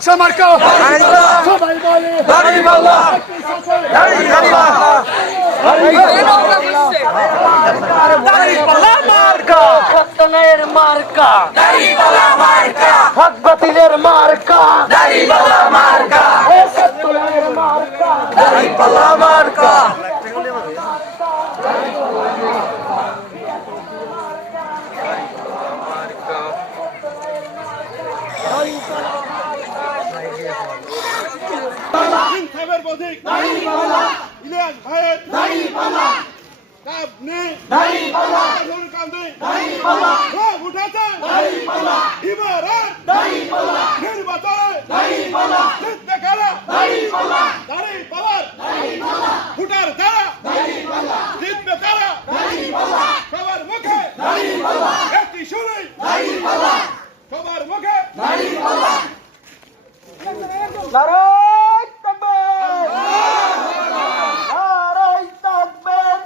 সংসদ মার্কা সবাই বলে দাড়িপাল্লা মার্কা সত্যনের মার্কা দাড়িপাল্লা মার্কা হক বাতিলের মার্কা দাড়িপাল্লা মার্কা সত্যনের মার্কা দাড়িপাল্লা মার্কা সাহেবের প্রতীক ইলিয়াস ভাইয়ের আপনি কান্দে উঠেছে এবার নির্বাচনে জিতবে কারা দাড়িপাল্লার ভোটার যারা জিতবে তারা সবার মুখে একটি শুনি সবার মুখে নারায় তাকবীর নারায় তাকবীর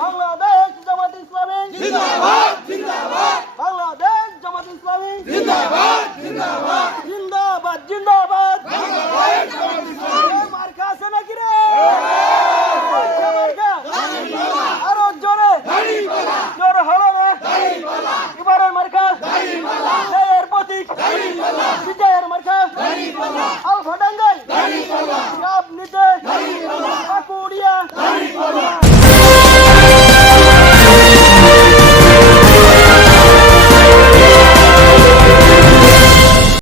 বাংলাদেশ জামাত ইসলামী জিন্দাবাদ জিন্দাবাদ বাংলাদেশ জামাত ইসলামী জিন্দাবাদ জিন্দাবাদ জিন্দাবাদ জিন্দাবাদ বাংলাদেশ জামাত ইসলামী মার্কা আছে নাকি রে মার্কা আরো জোরে জোরে হলো রে এবারের মার্কা জয়ের প্রতীক বিজয়ের মার্কা আলফা ডাঙ্গা